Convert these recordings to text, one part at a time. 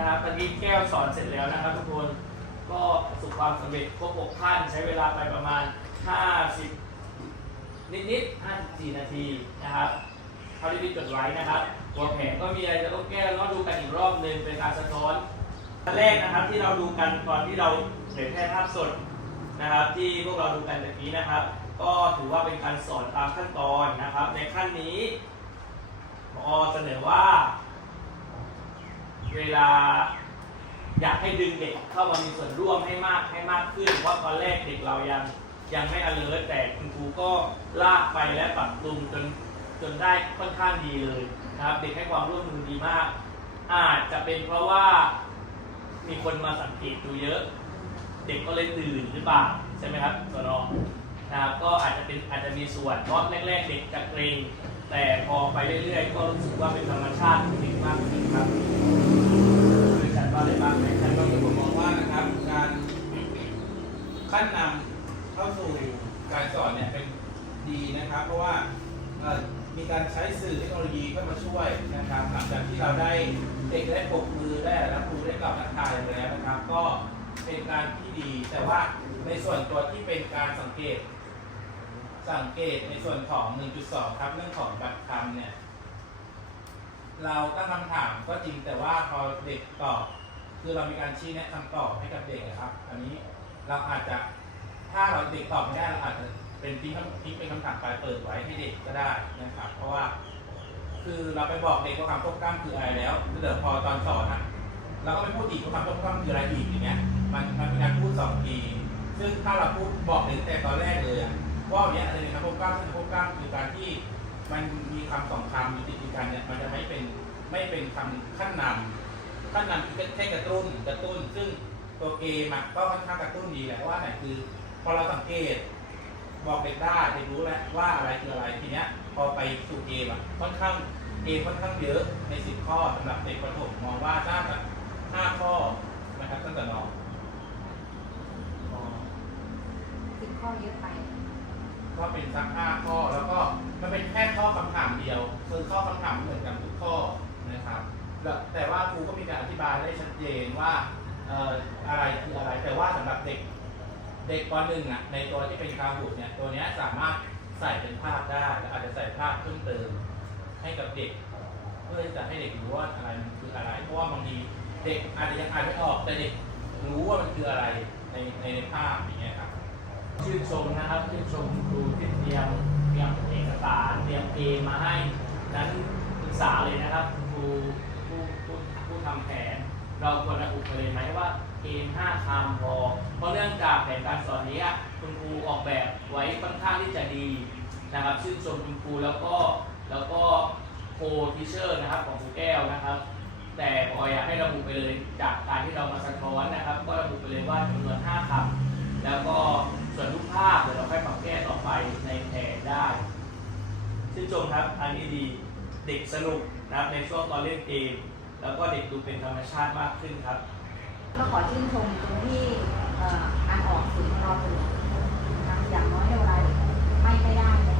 นะครับตอนนี้แก้วสอนเสร็จแล้วนะครับทุกคนก็ประสบความสำเร็จครบ6ขั้นใช้เวลาไปประมาณ 50 นิดๆ54 นาทีนะครับเท่าที่พี่จดไว้นะครับหัวแผนก็มีอะไรจะต้องแก้แล้วดูกันอีกรอบหนึ่งเป็นการสะท้อนขั้นแรกนะครับที่เราดูกันตอนที่เราเผยแพร่ภาพสดนะครับ ที่พวกเราดูกันเมื่อกี้นะครับ ก็ถือว่าเป็นการสอนตามขั้นตอนนะครับ ในขั้นนี้พอเสนอว่า เวลาอยากให้ดึงเด็กเข้ามามีส่วนร่วมให้มากให้มากขึ้นเพราะตอนแรกเด็กเรายังยังไม่ alert แต่คุณครูก็ลากไปและปรับปรุงจนจนได้ค่อนข้างดีเลยนะครับ เด็กให้ความร่วมมือดีมาก อาจจะเป็นเพราะว่ามีคนมาสังเกตดูเยอะ เด็กก็เลยตื่นหรือเปล่าใช่ไหมครับสนอนะครับก็อาจจะเป็นอาจจะมีส่วนเพราะแรก ๆ เด็กจะเกรง แต่พอไปเรื่อยๆก็รู้สึกว่าเป็นธรรมชาติของมากขึ้นครับบริษัทว่าอะไรบ้างไหมคแต่รับก็ผมมองว่านะครับการขั้นนำเข้าสู่การสอนเนี่ยเป็นดีนะครับ เพราะว่ามีการใช้สื่อเทคโนโลยีเข้ามาช่วยนะครับหลังจากที่เราได้เด็กได้ปรบมือได้รับครูได้กล่าวทักทายไปแล้วนะครับ ก็เป็นการที่ดีแต่ว่าในส่วนตัวที่เป็นการสังเกต สังเกตในส่วนของ 1.2 ครับ เรื่องของบัตรคำเนี่ย เราตั้งคำถามก็จริงแต่ว่าพอเด็กตอบ คือเรามีการชี้แนะคำตอบให้กับเด็กนะครับ อันนี้เราอาจจะถ้าเราเด็กตอบไม่ได้เราอาจจะเป็นทิ้งทิ้งเป็นคำถามปลายเปิดไว้ให้เด็กก็ได้นะครับ เพราะว่า คือเราไปบอกเด็กว่าคำควบกล้ำคืออะไรแล้วเดี๋ยวพอตอนสอนอะเราก็ไปพูดอีกว่าคำควบกล้ำคืออะไรอีกอย่างเงี้ยมันมันเป็นการพูดสองทีซึ่งถ้าเราพูดบอกเด็กแต่ตอนแรกเลยอะ ว่าเนี้ยอะไรเป็นคำควบกล้ำซึ่งคำควบกล้ำคือการที่มันมีคำสองคำอยู่ติดกันเนี่ยมันจะไม่เป็นไม่เป็นคำขั้นนำขั้นนำคือแค่กระตุ้นกระตุ้น ซึ่งตัวเกมอะก็ค่อนข้างกระตุ้นดีแหละว่าไหนคือ พอเราสังเกตบอกเด็กได้เด็กรู้แล้วว่าอะไรคืออะไรทีเนี้ยพอไปสู่เกมอะค่อนข้างเกมค่อนข้างเยอะในสิบข้อสำหรับเด็กประถมมองว่าน่าจะห้าข้อนะครับตั้งแต่น้องสิบข้อเยอะไป ก็เป็นสักห้าข้อ แล้วก็มันเป็นแค่ข้อคำถามเดียวคือข้อคำถามเหมือนกันทุกข้อนะครับแล้วแต่ว่าครูก็มีการอธิบายได้ชัดเจนว่าออะไรคืออะไร แต่ว่าสำหรับเด็กเด็กปหนึ่งอะในตัวที่เป็นคาบูดเนี่ยตัวนี้สามารถใส่เป็นภาพได้แล้วอาจจะใส่ภาพเพิ่มเติมให้กับเด็ก เพื่อจะให้เด็กรู้ว่าอะไรมันคืออะไร เพราะว่าบางทีเด็กอาจจะยังอ่านไม่ออกแต่เด็กรู้ว่ามันคืออะไรในในในภาพอย่างเงี้ยครับ ชื่นชมนะครับชื่นชมครูที่เตรียมเตรียมเอกสารเตรียมเกมมาให้นั้นศึกษาเลยนะครับครูผู้ผู้ผู้ทำแผน เราควรระบุไปเลยไหมว่าเกม5คำพอเพราะเนื่องจากแผนการสอนนี้คุณครูออกแบบไว้ค่อนข้างที่จะดีนะครับชื่นชมคุณครูแล้วก็แล้วก็โคทีเชอร์นะครับของครูแก้วนะครับ แต่พออยากให้ระบุไปเลยจากการที่เรามาสะท้อนนะครับ ก็ระบุไปเลยว่าจำนวน5คำแล้วก็ ส่วนรูปภาพเดี๋ยวเราค่อยปรับแก้ต่อไปในแผนได้ชื่นชมครับอันนี้ดีเด็กสนุกนะครับในช่วงตอนเล่นเกม แล้วก็เด็กดูเป็นธรรมชาติมากขึ้นครับก็ขอชื่นชมตรงที่เอ่อการออกสื่อของเราเป็นนะคะอย่างน้อยในเวลาไม่ไม่ได้เนี่ย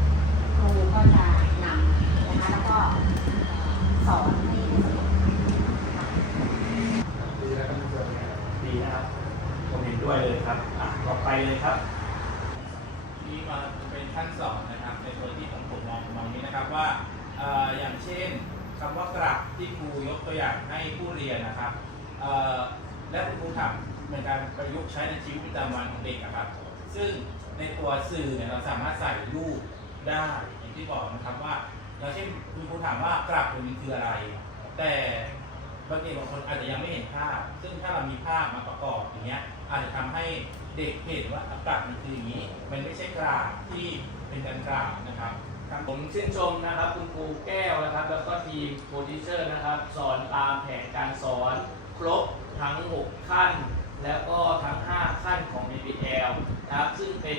ครูก็จะนำนะคะแล้วก็สอนให้ให้สนุกค่ะดีแล้วก็ดีนะครับผมเห็นด้วยเลยครับอะต่อไปเลยครับนี่มาเป็น ขั้นสองนะครับในตัวที่ผมผมมองมองนี้นะครับว่าอออย่างเช่นคำว่ากลับที่ครูยกตัวอย่างให้ผู้เรียนนะครับและคุณครูถามเหมือนการประยุกต์ใช้ในชีวิตประจำวันของเด็กนะครับ ซึ่งในตัวสื่อเนี่ยเราสามารถใส่รูปได้อย่างที่บอกนะครับว่าอย่างเช่นคุณครูถามว่ากลับตรงนี้คืออะไร แต่บางทีบางคนอาจจะยังไม่เห็นภาพ ซึ่งถ้าเรามีภาพมาประกอบอย่างเงี้ยอาจจะทำให้ เด็กเห็นว่าอากลับมันคืออย่างนี้ มันไม่ใช่กราบที่เป็นการกราบนะครับครับผมชื่นชมนะครับคุณครูแก้วนะครับ แล้วก็ทีมโคดิวเชอร์นะครับ สอนตามแผนการสอน ครบทั้ง 6 ขั้น แล้วก็ทั้ง 5 ขั้นของ BPL นะครับ ซึ่งเป็น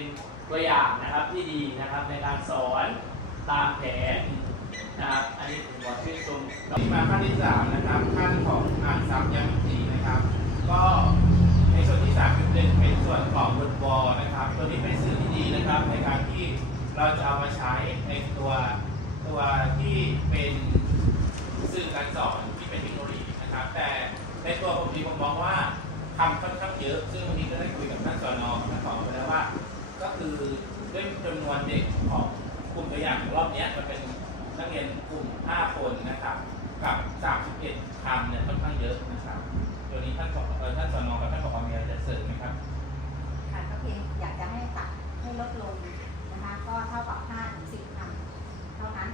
ตัวอย่างนะครับที่ดีนะครับในการสอนตามแผนนะครับอันนี้ผมขอชื่นชมที่มาขั้นที่สามนะครับ ขั้นของอ่านซ้ำย้ำ เราจะเอามาใช้ในตัวตัวที่เป็นสื่อการสอนที่เป็นเทคโนโลยีนะครับ แต่ในตัวผมดีผมมองว่าทำค่อนข้างเยอะ ซึ่งวันนี้ก็ได้คุยกับท่านสอนอท่านสอนไปแล้วว่า ก็คือด้วยจำนวนเด็กของกลุ่มตัวอย่างรอบนี้มันเป็นนักเรียนกลุ่ม 5 คนนะ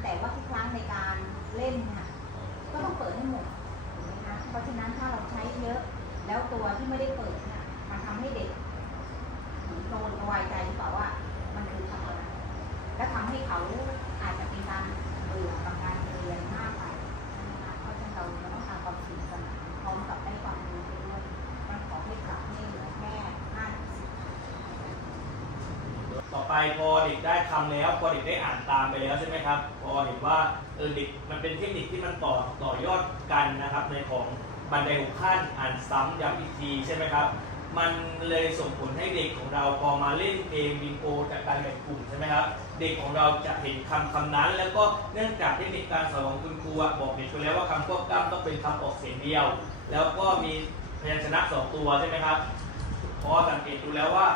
แต่ว่าทุกครั้งในการเล่นค่ะก็ต้องเปิดให้หมดถูกไหมคะเพราะฉะนั้นถ้าเราใช้เยอะ แล้วตัวที่ไม่ได้เปิดเนี่ยมันทำให้เด็กเหมือนกระวนกระวายใจหรือเปล่าว่า มันคือทำอะไรและทำให้เขาอาจจะเป็นการเบื่อกับการเรียนมากไปนะคะเพราะฉะนั้นเราต้องกาความสนุกสนานพร้อมกับได้ความรู้ไปด้วยมันขอให้ปรับให้เหลือแค่ห้าสิบต่อไปพอเด็กได้คำแล้วพอเด็กได้อ่านตามไปแล้วใช่ไหมครับ เห็นว่าเออเด็กมันเป็นเทคนิคที่มันต่อต่อยอดกันนะครับในของบันไดหกขั้นอ่านซ้ำย้ำอีกทีใช่ไหมครับ มันเลยส่งผลให้เด็กของเราพอมาเล่นเกมบิงโกจากการแบ่งกลุ่มใช่ไหมครับ เด็กของเราจะเห็นคำคำนั้น แล้วก็เนื่องจากเทคนิคการสอนของคุณครูบอกเด็กไปแล้วว่าคำควบกล้ำต้องเป็นคำออกเสียงเดียว แล้วก็มีพยัญชนะสองตัวใช่ไหมครับพอสังเกตดูแล้วว่า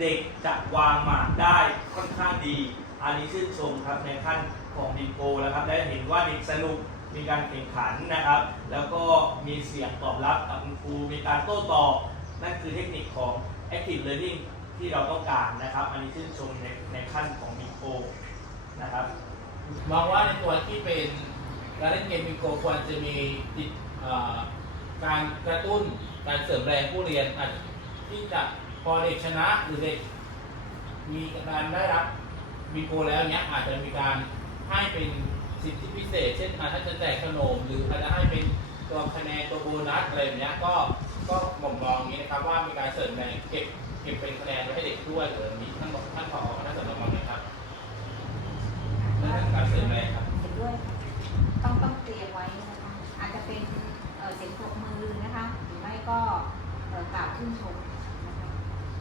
เด็กจะวางหมากได้ค่อนข้างดี อันนี้ชื่นชมครับในขั้น ของบิโกแล้วครับได้เห็นว่าเด็กสนุกมีการแข่งขันนะครับ แล้วก็มีเสียงตอบรับกับคุณครูมีการโต้ตอบนั่นคือเทคนิคของ active learning ที่เราต้องการนะครับ อันนี้ชื่นชมในในขั้นของบิโกนะครับมองว่าในตัวที่เป็นการเล่นเกมบิโกควรจะมีติดการกระตุ้นการเสริมแรงผู้เรียนอาจที่จะพอเด็กชนะหรือเด็กมีการได้รับบิโกแล้วเนี้ยอาจจะมีการ ให้เป็นสิทธิพิเศษ เช่นอาจจะแจกขนม หรืออาจจะให้เป็นตัวคะแนนตัวโบนัสอะไรแบบเนี้ยก็ก็ผมมองอย่างนี้นะครับว่ามีการเสริมแรงเก็บเก็บเป็นคะแนนไว้ให้เด็กด้วยหรือมีท่านบอกท่านผอท่านสนมองไหมครับเรื่องการเสริมแรงครับเห็นด้วยค่ะต้องต้องเตรียมไว้นะคะอาจจะเป็นเอ่อเสียงปรบมือนะคะหรือไม่ก็เอ่อกล่าวชื่นชมนะคะ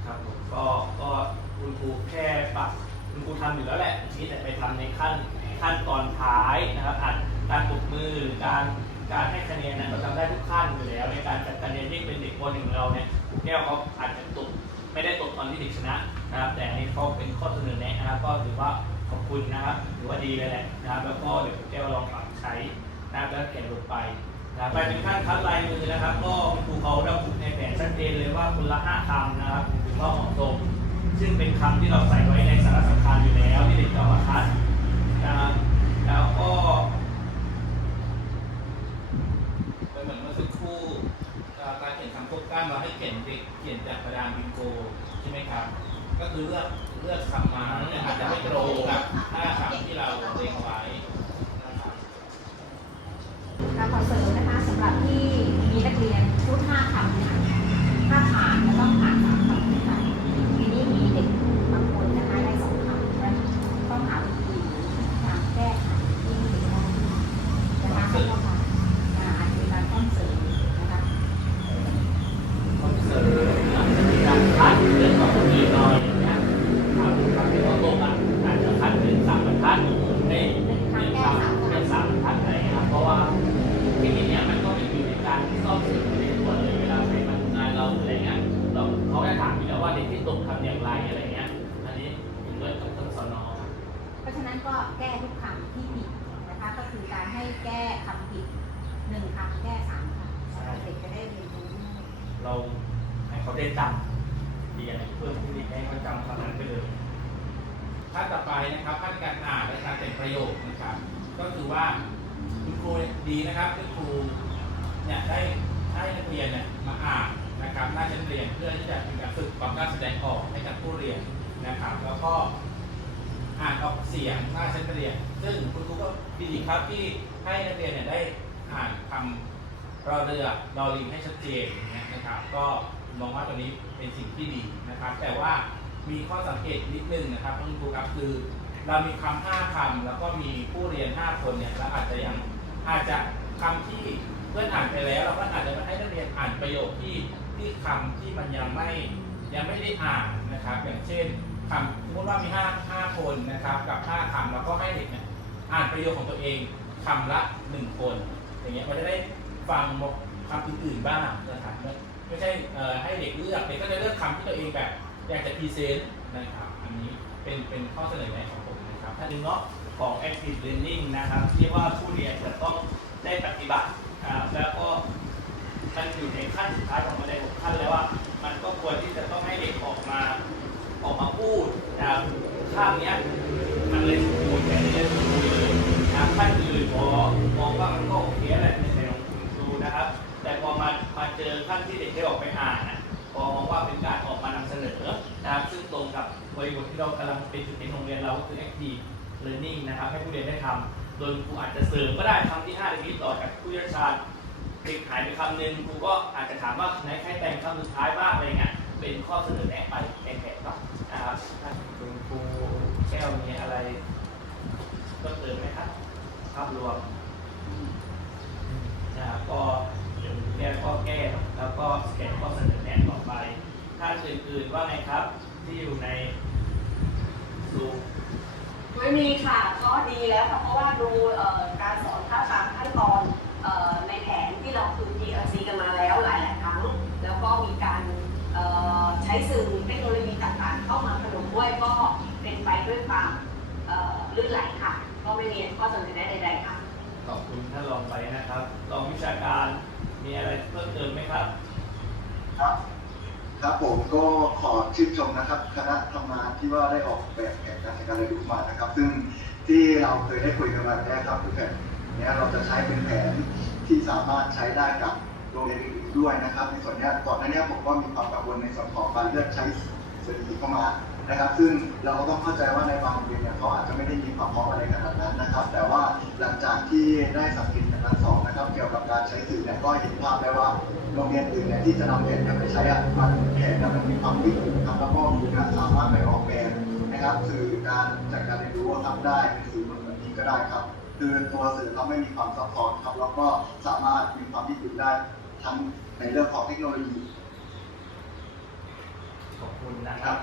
ครับผมก็ก็คุณครูแค่ปรับคุณครูทำอยู่แล้วแหละทีนี้แต่ไปทำในขั้น ขั้นตอนท้ายนะครับอาจการปรบมือการการให้คะแนนนะเราทำได้ทุกขั้นอยู่แล้ว ในการจัดคะแนนที่เป็นเด็กคนหนึ่งเราเนี่ยแก้วเขาอาจจะตกไม่ได้ตกตอนที่เด็กชนะนะครับ แต่อันนี้เขาเป็นข้อเสนอแนะนะครับ ก็ถือว่าขอบคุณนะครับถือว่าดีเลยแหละนะครับ แล้วก็เดี๋ยวแก้วลองปรับใช้นะครับแล้วเขียนลงไปนะครับไปเป็นขั้นคัดลายมือนะครับ ก็ครูเขาระบุในแผนชัดเจนเลยว่าคนละห้าคำนะครับถือว่าเหมาะสมซึ่งเป็นคำที่เราใส่ไว้ในสาระสำคัญอยู่แล้วที่เด็กจะมาคัด นะแล้วก็เป็นเหมือนเมื่อสักครู่การเขียนคำควบกล้ำเราให้เขียนเด็กเขียนจากกระดานบิงโกใช่ไหมครับ ก็คือเลือกเลือกคำมาเนี่ยอาจจะไม่ตรงกับห้าคำที่เราเรียงไว้นะครับค่ะขอเสริมนะคะสำหรับที่มีนักเรียนพูดห้าคำเนี่ยถ้าผ่านจะต้องผ่าน แก้คำผิดหนึ่งคำแก้สามคำนะคะเด็กจะได้เรียนรู้ง่ายเราให้เขาได้จำเรียนเพิ่มเทคนิคให้เขาจำคำนั้นไปเลยขั้นต่อไปนะครับขั้นการอ่านและการแต่งประโยคนะครับ ก็คือว่าคุณครูดีนะครับคุณครูเนี่ยได้ให้นักเรียนเนี่ยมาอ่านนะครับหน้าชั้นเรียนเพื่อที่จะเป็นการฝึกความกล้าแสดงออกให้กับผู้เรียนนะครับ แล้วก็อ่านออกเสียงหน้าชั้นเรียนซึ่งคุณครูก็ดีครับที่ ให้นักเรียนเนี่ยได้อ่านคำรอเรือรอลิงให้ชัดเจนนะครับ ก็มองว่าตัวนี้เป็นสิ่งที่ดีนะครับ แต่ว่ามีข้อสังเกตนิดนึงนะครับคุณครูครับคือ เรามีคำห้าคำแล้วก็มีผู้เรียนห้าคนเนี่ยแล้วอาจจะยังอาจจะคำที่เพื่อนอ่านไปแล้วเราก็อาจจะให้นักเรียนอ่านประโยคที่ที่คำที่มันยังไม่ยังไม่ได้อ่านนะครับ อย่างเช่นคำสมมติว่ามีห้าห้าคนนะครับ กับห้าคำแล้วก็ให้เด็กเนี่ยอ่านประโยคของตัวเอง คำละหนึ่งคน อย่างเงี้ยมันจะได้ฟังคำอื่นๆบ้างนะครับไม่ใช่ให้เด็กเลือกเด็กก็จะเลือกคำที่ตัวเองแบบอยากจะพรีเซนต์นะครับอันนี้เป็นเป็นข้อเสนอแนะของผมนะครับท่านหนึ่งเนาะของ active learning นะครับที่ว่าผู้เรียนจะต้องได้ปฏิบัติแล้วก็มันอยู่ในขั้นสุดท้ายของบันไดหกขั้นแล้วว่ามันก็ควรที่จะต้องให้เด็กออกมาออกมาพูดนะครับข้างเนี้ยมันเลย นะครับขั้นอื่นพอมองว่ามันก็โอเคแหละในใจของคุณครูนะครับ แต่พอมามาเจอขั้นที่เด็กได้ออกไปอ่านนะพอมองว่าเป็นการออกมานำเสนอนะครับซึ่งตรงกับบริบทที่เรากำลังเป็นจุดเด่นของโรงเรียนเราก็คือ active learning นะครับ ให้ผู้เรียนได้ทำโดยครูอาจจะเสริมก็ได้คำที่5ในนี้ต่อจากผู้เชี่ยวชาญเด็กหายไปคำหนึ่งครูก็อาจจะถามว่าไหนใครแต่งคำสุดท้ายบ้างอะไรเงี้ยเป็นข้อเสนอแนะไปในแผนต่อนะครับคุณครูแก้วมีอะไรเพิ่มเติมไหมครับาพรวมนะครับก็เดี๋ยวเรียกข้อแก้แล้วก็สแกนข้อเสนอแนะต่อไป ถ้าอื่นๆว่าไงครับที่อยู่ในซูมไม่มีค่ะก็ดีแล้วค่ะเพราะว่าดูเอ่อ ใช้เป็นแผนที่สามารถใช้ได้กับโรงเรียนอื่นด้วยนะครับ ในส่วนนี้ก่อนหน้านี้ผมก็มีความกังวลในส่วนของการเลือกใช้สื่อเข้ามานะครับ ซึ่งเราก็ต้องเข้าใจว่าในบางโรงเรียนเขาอาจจะไม่ได้มีความพร้อมอะไรขนาดนั้นนะครับ แต่ว่าหลังจากที่ได้สังเกตจากการสอนนะครับ เกี่ยวกับการใช้สื่อเนี่ยก็เห็นภาพได้ว่าโรงเรียนอื่นเนี่ยที่จะนำแผนเนี่ยไปใช้อะมันแผนเนี่ยมันมีความยืดหยุ่นครับแล้วก็มีการสามารถไปออกแบบนะครับสื่อการจัดการเรียนรู้ทำได้เป็นสื่อมือนแบบนี้ก็ได้ครับ คือตัวสื่อเขาไม่มีความซับซ้อนครับแล้วก็สามารถมีความยืดหยุ่นได้ทั้งในเรื่องของเทคโนโลยี ขอบคุณนะครับ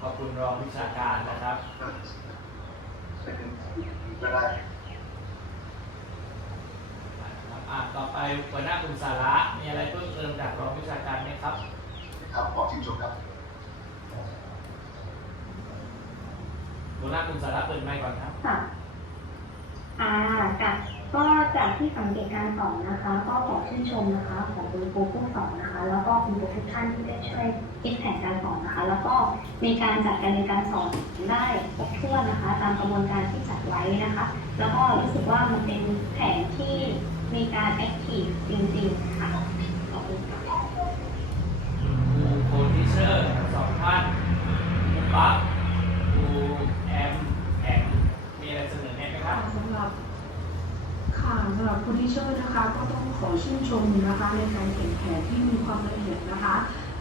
ขอบคุณรองวิชาการนะครับเป็นก็ได้ครับอะต่อไปหัวหน้ากลุ่มสาระมีอะไรเพิ่มเติมจากรองวิชาการไหมครับ ครับขอชื่นชมครับหัวหน้ากลุ่มสาระเปิดไมค์ก่อนครับค่ะ อ่าจากก็จากที่สังเกตการสอนนะคะ ก็ขอชื่นชมนะคะ ของคุณครูผู้สอนนะคะ แล้วก็คุณครูทุกท่านที่ได้ช่วยคิดแผนการสอนนะคะ แล้วก็มีการจัดการเรียนการสอนได้ครบถ้วนนะคะ ตามกระบวนการที่จัดไว้นะคะ แล้วก็รู้สึกว่ามันเป็นแผนที่มีการแอคทีฟจริงๆค่ะขอบคุณค่ะครูโคทิเชอร์สองท่านครูปั๊บครูแอมแอมมีอะไรเสนอแนะไหมครับ สำหรับค่ะสำหรับคนที่ช่วยนะคะ ก็ต้องขอชื่นชมนะคะในการเขียนแผนที่มีความละเอียดนะคะ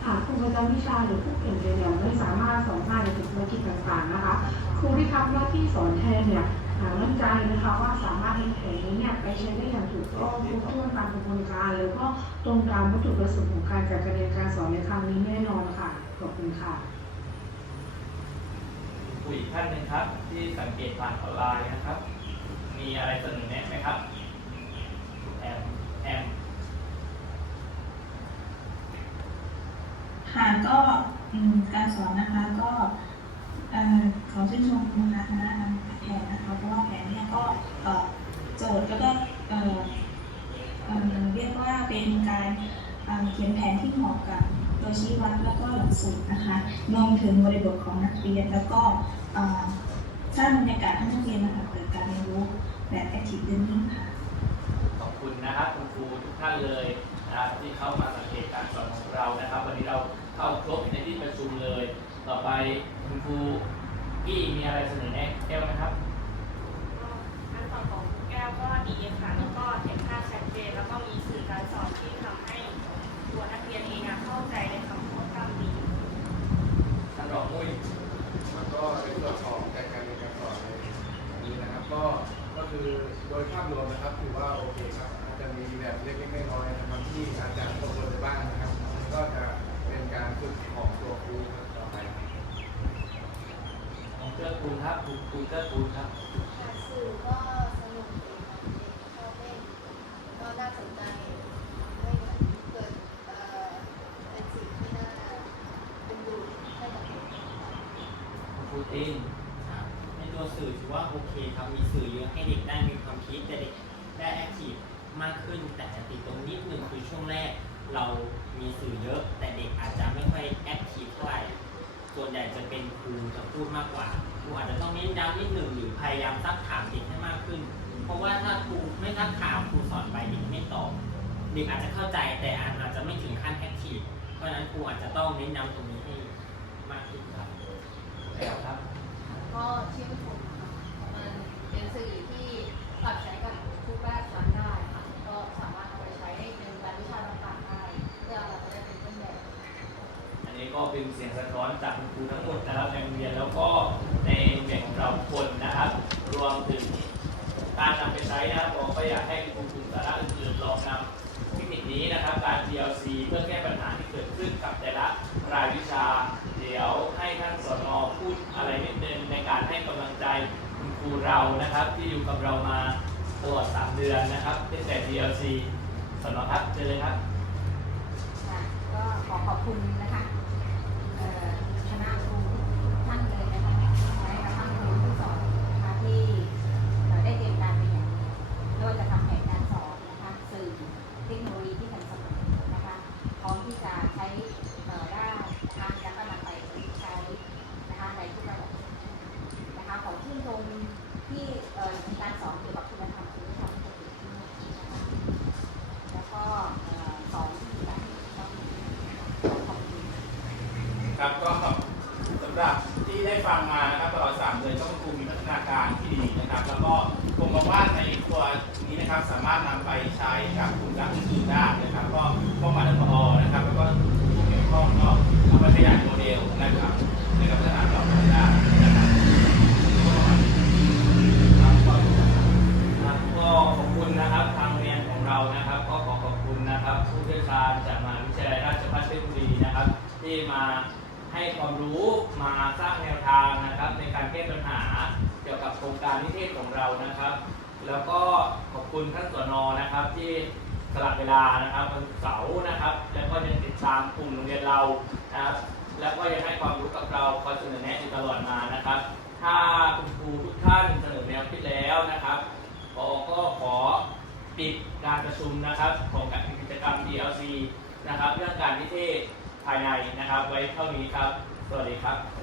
หากครูประจำวิชาหรือผู้เก่งเรียนเนี่ยไม่สามารถสอนได้ในธุรกิจต่างๆนะคะ ครูที่ทำหน้าที่สอนแทนเนี่ยหามั่นใจนะคะว่าสามารถนำแผนนี้เนี่ยไปใช้ได้อย่างถูกต้องครบถ้วนตามกระบวนการ แล้วก็ตรงตามวัตถุประสงค์ของการจัดการเรียนการสอนในครั้งนี้แน่นอนค่ะขอบคุณค่ะคุยท่านหนึ่งครับ ที่สังเกตผ่านออนไลน์นะครับ มีอะไรเสนอแนะไหมครับแอมแอม ค่ะก็การสอนนะคะก็เอ่อขอชื่นชมนะคะคณะนำแผนนะคะเพราะว่าแผนเนี่ยก็โจทย์แล้วก็เอ่อเรียกว่าเป็นการเขียนแผนที่เหมาะกับตัวชี้วัดแล้วก็หลักสูตรนะคะมองถึงบริบทของนักเรียนแล้วก็สร้างบรรยากาศให้นักเรียนนะคะเกิดการเรียนรู้แบบ active learning ค่ะขอบคุณนะครับคุณครูทุกท่านเลยนะครับที่เข้ามาสังเกตการสอนของเรานะครับ วันนี้เรา เข้าครบในที่ประชุมเลย ต่อไปคุณครูกี้มีอะไรเสนอแนะแก้วไหมครับขั้นตอนของครูแก้วก็ดีค่ะแล้วก็เห็นภาพชัดเจนแล้วก็มีสื่อการสอนที่ทำให้ตัวนักเรียนเองอะเข้าใจในคำพูดคำนี้ท่านรองมุ้ยแล้วก็ในส่วนของการการเรียนการสอนในอันนี้นะครับ ก็ก็คือโดยภาพรวมนะครับ กื้อกูครับสื่อก็สนุกดีค่ะเด็กชอบเล่นก็น่าสนใจไม่เหมืเกิดเอ่อเป็นสิ่งที่น่าดึงดูดให้กับเด็กค่ะตินครับในตัวสื่อถือว่าโอเคครับมีสื่อเยอะให้เด็กได้มีความคิดแต่เด็กได้แอคทีฟมากขึ้นแต่จะติดตรงนิดหนึ่งคือช่วงแรก เรามีสื่อเยอะ แต่เด็กอาจจะไม่ค่อยแอคทีฟเท่าไหร่ส่วนใหญ่จะเป็นครูจะพูดมากกว่า ครูอาจจะต้องเน้นย้ำนิดหนึ่งหรือพยายามซักถามเด็กให้มากขึ้น เพราะว่าถ้าครูไม่ซักถามครูสอนไปเด็กไม่ตอบเด็กอาจจะเข้าใจแต่อาจจะไม่ถึงขั้นแอคทีฟเพราะฉะนั้นครูอาจจะต้องเน้นย้ำตรงนี้ให้มากขึ้นครับแล้วครับ ก็ชื่นชมค่ะมันเป็นสื่อที่ปรับใช้กับทุกแวดวงได้ค่ะก็สามารถเอาไปใช้ในรายวิชาต่างๆได้เพื่อเราจะได้เป็นต้นแบบ อันนี้ก็เป็นเสียงสะท้อนจากคุณครูทั้งหมดนะครับ นะครับเป็นแต่ DLC สนครับเจอเลยครับ ค่ะก็ขอขอบคุณนะคะเอ่อคณะครูทุกท่านเลยนะคะและกระทั่งครูผู้สอนนะคะที่เอ่อได้เตรียมการเป็นอย่างดีไม่ว่าจะทำแผนการสอนนะคะสื่อเทคโนโลยีที่ทันสมัยนะคะพร้อมที่จะใช้เอ่อได้นะคะแล้วก็นำไปใช้นะคะในทุกระดับนะคะขอชื่นชมที่เอ่อมีการสอนเกี่ยวกับคุณธรรมจริยธรรมที่เกิดขึ้นนะคะ แล้วก็เอ่อสอนที่แบบต้องขอบคุณ ครับก็สำหรับที่ได้ฟังมานะครับตลอด3เดือนก็คุณครูมีพัฒนาการที่ดีนะครับ แล้วก็ผมมองว่าในตัวนี้นะครับสามารถนำไปใช้กับกลุ่มการอื่นได้นะครับ ก็ข้อมาทางพอนะครับ แล้วก็ผู้เกี่ยวข้องก็เอาไปขยายโมเดลนะครับในการพัฒนาต่อไปได้นะครับครับก็ครับก็ขอบคุณนะครับทางโรงเรียนของเรานะครับ ก็ขอขอบคุณนะครับผู้เชี่ยวชาญจากมหาวิทยาลัยราชภัฏเพชรบุรีนะครับ ที่มา ให้ความรู้มาสร้างแนวทางนะครับ ในการแก้ปัญหาเกี่ยวกับโครงการนิเทศของเรานะครับ แล้วก็ขอบคุณท่านสนนะครับที่สลับเวลานะครับวันเสาร์นะครับ แล้วก็ยังติดตามกลุ่มโรงเรียนเรานะครับแล้วก็ยังให้ความรู้กับเราคอยเสนอแนะอยู่ตลอดมานะครับ ถ้าคุณครูทุกท่านเสนอแนวคิดแล้วนะครับพอก็ขอปิดการประชุมนะครับของกิจกรรม DLC นะครับ เรื่องการนิเทศ ภายในนะครับ ไว้เท่านี้ครับ สวัสดีครับ